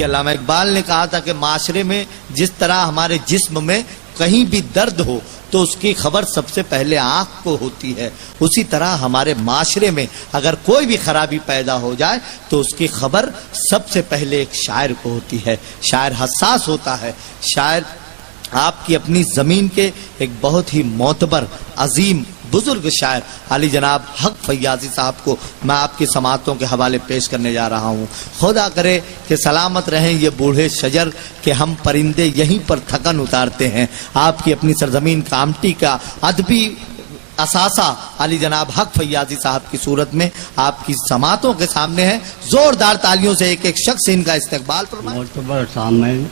کہ علامہ اقبال نے کہا تھا کہ معاشرے میں جس طرح ہمارے جسم میں کہیں بھی درد ہو تو اس کی خبر سب سے پہلے آنکھ کو ہوتی ہے، اسی طرح ہمارے معاشرے میں اگر کوئی بھی خرابی پیدا ہو جائے تو اس کی خبر سب سے پہلے ایک شاعر کو ہوتی ہے۔ شاعر حساس ہوتا ہے۔ شاعر آپ کی اپنی زمین کے ایک بہت ہی معتبر عظیم بزرگ شاعر علی جناب حق فیاضی صاحب کو میں آپ کی سماعتوں کے حوالے پیش کرنے جا رہا ہوں۔ خدا کرے کہ سلامت رہیں یہ بوڑھے شجر کہ ہم پرندے یہیں پر تھکن اتارتے ہیں۔ آپ کی اپنی سرزمین کامٹی کا ادبی اثاثہ علی جناب حق فیاضی صاحب کی صورت میں آپ کی سماعتوں کے سامنے ہے۔ زوردار تالیوں سے ایک ایک شخص ان کا استقبال فرمائیں۔ معتبر سامعین،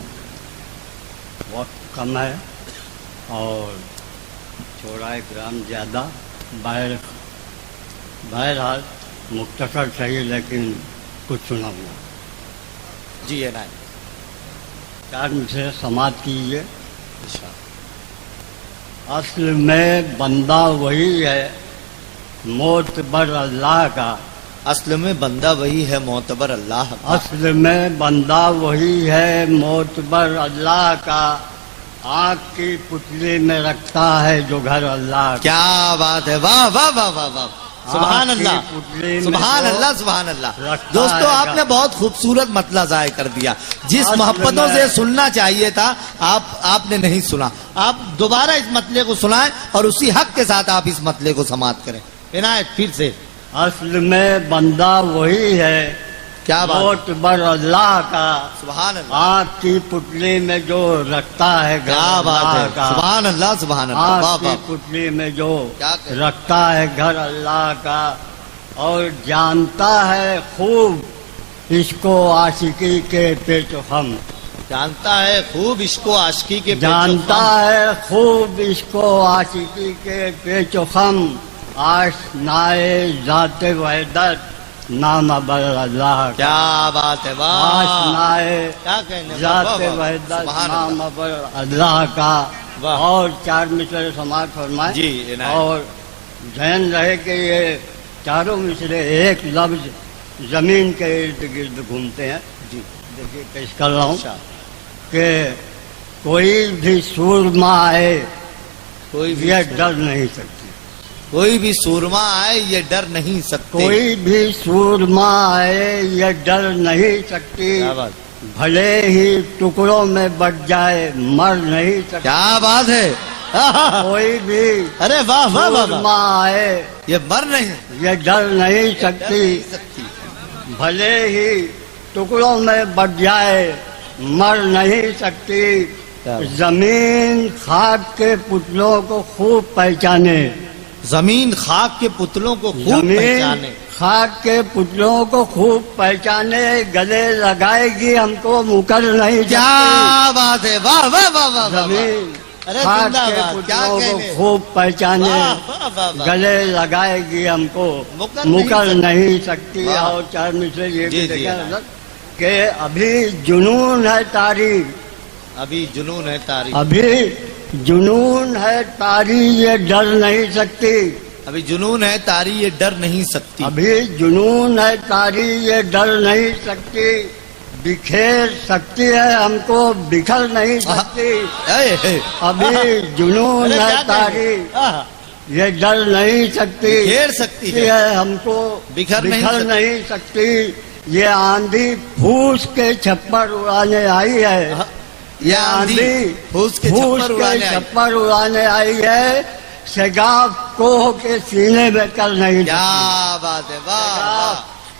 وقت کم ہے اور چوڑائے گرام زیادہ، بہرحال مختصر صحیح لیکن کچھ سنا ہوا۔ جی عنایت چار سے سماعت کیجیے۔ اصل میں بندہ وہی ہے معتبر اللہ کا، اصل میں بندہ وہی ہے معتبر اللہ کا، اصل میں بندہ وہی ہے معتبر اللہ کا، آنکھ کی پتلی میں رکھتا ہے جو گھر اللہ کا۔ کیا بات ہے، واہ واہ واہ واہ واہ، سبحان اللہ سبحان اللہ سبحان اللہ۔ دوستو آپ نے بہت خوبصورت مطلع ظاہر کر دیا، جس محبتوں سے سننا چاہیے تھا آپ نے نہیں سنا۔ آپ دوبارہ اس مطلع کو سنائیں اور اسی حق کے ساتھ آپ اس مطلع کو سماعت کریں۔ عنایت پھر سے۔ اصل میں بندہ وہی ہے کیا بات، معتبر اللہ کا، سبحان اللہ، آنکھ کی پتلی میں جو رکھتا ہے کیا بات ہے، اللہ کا، سبحان اللہ سبحان اللہ، واہ آنکھ کی واہ، پتلی میں جو کیا کہتے ہیں؟ رکھتا ہے گھر اللہ کا، اور جانتا ہے خوب اس کو عاشقی کے پیچ و خم، جانتا ہے خوب عشق و عاشقی کے پیچ و جانتا خم، ہے خوب اس کو عاشقی کے پیچ و خم، آشنائے ذات وحدت نام بر اللہ کا، کیا بات ہے، واہ، آشنائے کیا کہنے، ذات واہ، واہ، وحدت سبحان نام اللہ۔ بر اللہ کا۔ واہ۔ اور چار مصرے سماعت فرمائیں۔ جی عنایت۔ اور ذہن رہے کہ یہ چاروں مصرے ایک لفظ زمین کے ارد گرد گھومتے ہیں۔ جی دیکھیے پیش کر رہا ہوں اچھا، کہ کوئی بھی سورما آئے کوئی بھی یہ ڈر نہیں سکتی، کوئی بھی سورما آئے یہ ڈر نہیں سکتے، کوئی بھی سورما آئے یہ ڈر نہیں سکتی، کیا بات، بھلے ہی ٹکڑوں میں بٹ جائے مر نہیں سکتی، کیا بات ہے، کوئی بھی ارے واہ واہ واہ سورما واہ، آئے یہ مر نہیں یہ ڈر نہیں ڈر سکتی، نہیں سکتی، بھلے ہی ٹکڑوں میں بٹ جائے مر نہیں سکتی، زمین خاک کے پتلوں کو خوب پہچانے، زمین خاک کے پتلوں کو خوب زمین پہچانے، خاک کے پتلوں کو خوب پہچانے، گلے لگائے گی ہم کو مکر نہیں سکتی، کیا بات ہے، واہ واہ واہ واہ واہ، زمین ارے خاک زندہ کے باد، کیا پتلوں کو کہنے، خوب پہچانے، واہ واہ واہ واہ، گلے لگائے گی ہم کو مکر نہیں سکتی۔ واہ۔ اور چار میں سے یہ جی بھی جی دیکھیں حضرت کہ ابھی جنون ہے تاریخ، ابھی جنون ہے تاریخ، ابھی جنون ہے تاریخ یہ ڈر نہیں سکتی، ابھی جنون ہے تاری یہ ڈر نہیں سکتی، ابھی جنون ہے تاریخ یہ ڈر نہیں سکتی، بکھیر سکتی ہے ہم کو بکھر نہیں سکتی، اے اے، ابھی جنون ارے ہے کیا کہنے، تاریخ آہ، یہ ڈر نہیں سکتی، گھیر سکتی ہے، ہم کو بکھر نہیں بکھر سکتی۔ نہیں سکتی، یہ آندھی پھوس کے چھپر اڑانے آئی ہے، یہ آندھی پھوس کے چھپر اڑانے آئی، چھپر اڑانے آئی ہے، شگاف کوہ کے سینے میں کر نہیں کیا بات ہے، واہ واہ،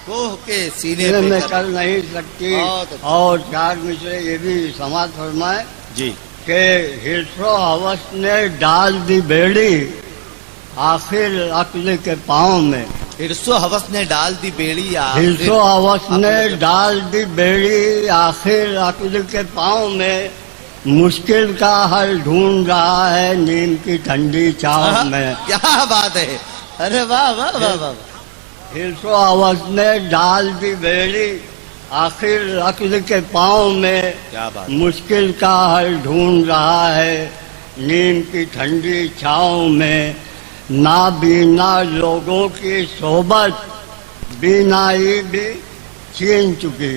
کوہ کے سینے سینے میں پہ کر نہیں سکتی۔ بہت اچھا۔ اور چار مصرے یہ بھی سماعت فرمائے جی، کہ حرص و ہوس نے ڈال دی بیڑی آخر عقل کے پاؤں میں، حرص و ہوس نے ڈال دی بیڑی، حرص و ہوس نے ڈال دی بیڑی آخر عقل کے پاؤں میں، مشکل کا حل ڈھونڈ رہا ہے نیم کی ٹھنڈی چھاؤں میں، کیا بات ہے، ارے واہ واہ واہ واہ، حرص و ہوس نے ڈال دی بیڑی آخر عقل کے پاؤں میں، کیا بات، مشکل کا حل ڈھونڈ رہا ہے نیم کی ٹھنڈی چھاؤں میں، نابینا لوگوں کی صحبت بینائی بھی چھین چکی،